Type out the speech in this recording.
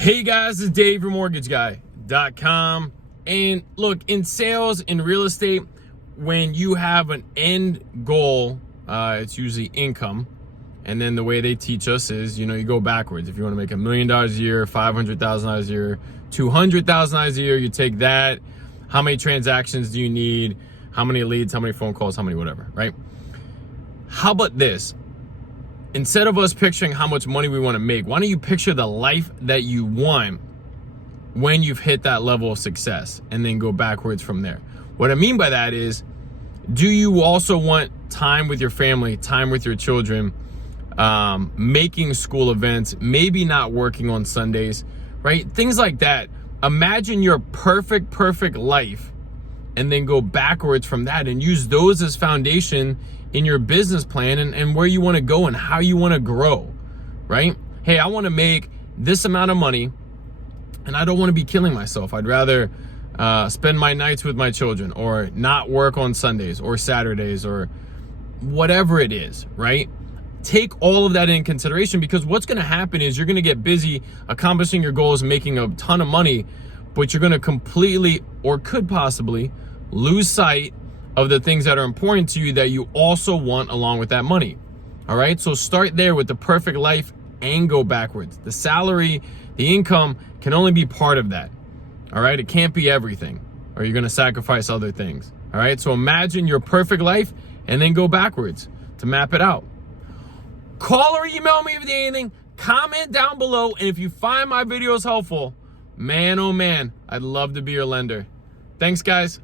Hey guys, it's Dave, your mortgageguy.com. And look, in sales, in real estate, when you have an end goal, it's usually income. And then the way they teach us is, you go backwards. If you want to make $1 million a year, $500,000 a year, $200,000 a year, you take that. How many transactions do you need? How many leads? How many phone calls? How many whatever, right? How about this? Instead of us picturing how much money we want to make, why don't you picture the life that you want when you've hit that level of success and then go backwards from there? What I mean by that is, do you also want time with your family, time with your children, making school events, maybe not working on Sundays, right? Things like that. Imagine your perfect life and then go backwards from that and use those as foundation in your business plan and where you want to go and how you want to grow, right? Hey, I want to make this amount of money and I don't want to be killing myself. I'd rather spend my nights with my children or not work on Sundays or Saturdays or whatever it is, right? Take all of that in consideration, because what's going to happen is you're going to get busy accomplishing your goals, making a ton of money, but you're going to completely, or could possibly, lose sight of the things that are important to you that you also want along with that money. All right, so start there with the perfect life and go backwards. The salary, the income can only be part of that. All right, it can't be everything, or you're going to sacrifice other things. All right, so imagine your perfect life and then go backwards to map it out. Call or email me if you need anything. Comment down below, and if you find my videos helpful, man, oh man, I'd love to be your lender. Thanks, guys.